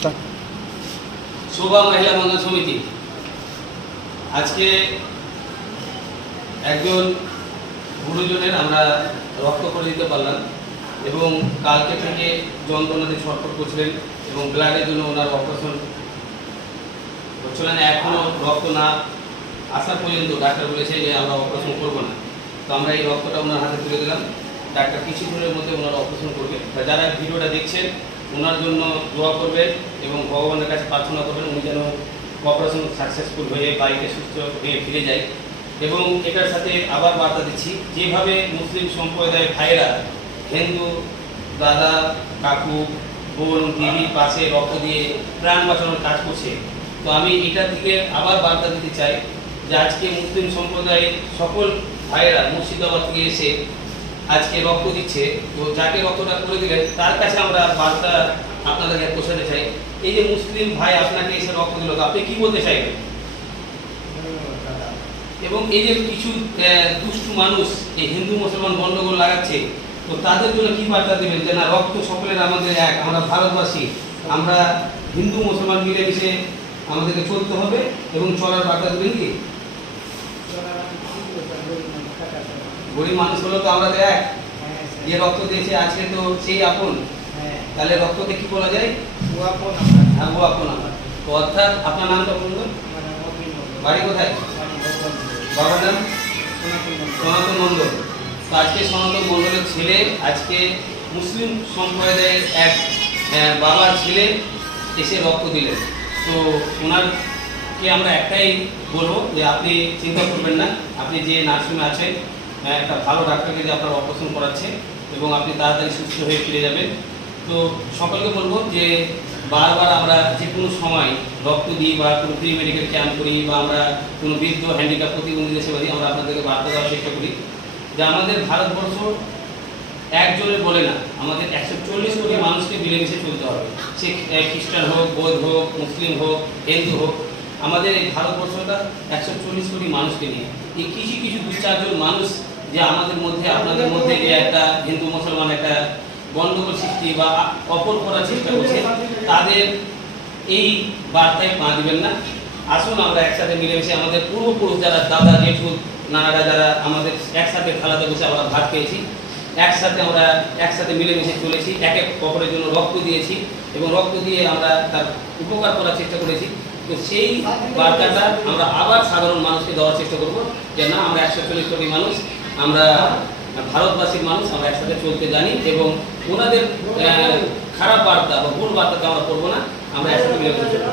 সংস্থা শোভা মহিলা মঙ্গল সমিতি আজকে একজন গুরুজনের আমরা রক্ত করে দিতে পারলাম এবং কালকে থেকে যন্ত্রণাতে ছটফট করছিলেন এবং ব্লাডের জন্য ওনার অপারেশন হচ্ছিল না। এখনও রক্ত না আসা পর্যন্ত ডাক্তার বলেছে যে আমরা অপারেশন করবো না। তো আমরা এই রক্তটা ওনার হাতে তুলে দিলাম। ডাক্তার কিছুক্ষণের মধ্যে ওনারা অপারেশন করবে। যারা ভিডিওটা দেখছেন ওনার জন্য দোয়া করবেন এবং ভগবানের কাছে প্রার্থনা করবেন উনি যেন অপারেশন সাকসেসফুল হয়ে বাড়িতে সুস্থ হয়ে ফিরে যায়। এবং এটার সাথে আবার বার্তা দিচ্ছি, যেভাবে মুসলিম সম্প্রদায়ের ভাইয়েরা হিন্দু দাদা কাকু বোন দিদির পাশে রক্ত দিয়ে প্রাণ বাঁচানোর কাজ করছে, তো আমি এটা থেকে আবার বার্তা দিতে চাই যে আজকে মুসলিম সম্প্রদায়ের সকল ভাইয়েরা মুর্শিদাবাদ থেকে এসে আজকে রক্ত দিচ্ছে। তো যাকে রক্তটা করে দিলেন তার কাছে আমরা বার্তা আপনাদেরকে পৌঁছাতে চাই। এই যে মুসলিম ভাই আপনাকে এসে রক্ত দিল, তো আপনি কি বলতে চাইবেন? এবং এই যে কিছু দুষ্টু মানুষ এই হিন্দু মুসলমান গন্ডগোল লাগাচ্ছে, তো তাদের জন্য কি বার্তা দেবেন যে না, রক্ত সকলের আমাদের এক, আমরা ভারতবাসী, আমরা হিন্দু মুসলমান মিলেমিশে আমাদেরকে চলতে হবে এবং চলার বার্তা দেবেন কি? গরিব মানুষ হলো তো আমরা তো এক, যে রক্ত দিয়েছে আজকে তো সেই আপন, তাহলে রক্তকে কি বলা যায়? হ্যাঁ, ও আপন আমরা। তো অর্থাৎ আপনার নামটা বলুন, বাড়ি কোথায়? বাবার নাম সনাতন মণ্ডল। তো আজকে সনাতন মণ্ডলের ছেলে আজকে মুসলিম সম্প্রদায়ের এক বাবার ছেলে এসে রক্ত দিলেন। তো ওনারকে আমরা একটাই বলবো যে আপনি চিন্তা করবেন না, আপনি যে নার্সিংহোমে আছেন একটা ভালো ডাক্তারকে যে আপনার অপারেশন করাচ্ছে এবং আপনি তাড়াতাড়ি সুস্থ হয়ে ফিরে যাবেন। তো সকলকে বলবো যে বারবার আমরা যে কোনো সময় রক্ত দিই বা কোনো প্রি মেডিকেল ক্যাম্প করি বা আমরা কোনো বৃদ্ধ হ্যান্ডিক্যাপ প্রতিবন্ধীদের সেবা দিই, আমরা আপনাদেরকে বার্তা দেওয়ার চেষ্টা করি যে আমাদের ভারতবর্ষ একজনের বলে না, আমাদের 140 কোটি মানুষকে মিলেমিশে চলতে হবে। সে খ্রিস্টান হোক, বৌদ্ধ হোক, মুসলিম হোক, হিন্দু হোক, আমাদের এই ভারতবর্ষটা 140 কোটি মানুষকে নিয়ে। এই কিছু কিছু 2-4 জন মানুষ যে আমাদের মধ্যে আপনাদের মধ্যে যে একটা হিন্দু মুসলমান একটা গণ্ডগোল সৃষ্টি বা অপর করার চেষ্টা করছে, তাদের এই বার্তায় পা দিবেন না। আসুন আমরা একসাথে মিলেমিশে আমাদের পূর্বপুরুষ যারা দাদা জেঠু নানারা যারা আমাদের একসাথে খেলাতে বসে আমরা ভাত পেয়েছি, একসাথে মিলেমিশে চলেছি, একে অপরের জন্য রক্ত দিয়েছি এবং রক্ত দিয়ে আমরা তার উপকার করার চেষ্টা করেছি। তো সেই বার্তাটা আমরা আবার সাধারণ মানুষকে দেওয়ার চেষ্টা করব যে না, আমরা 140 কোটি মানুষ, আমরা ভারতবাসীর মানুষ, আমরা একসাথে চলতে জানি এবং ওনাদের খারাপ বার্তা বা ভুল বার্তাকে আমরা করবো না, আমরা একসাথে মিলে চলবো।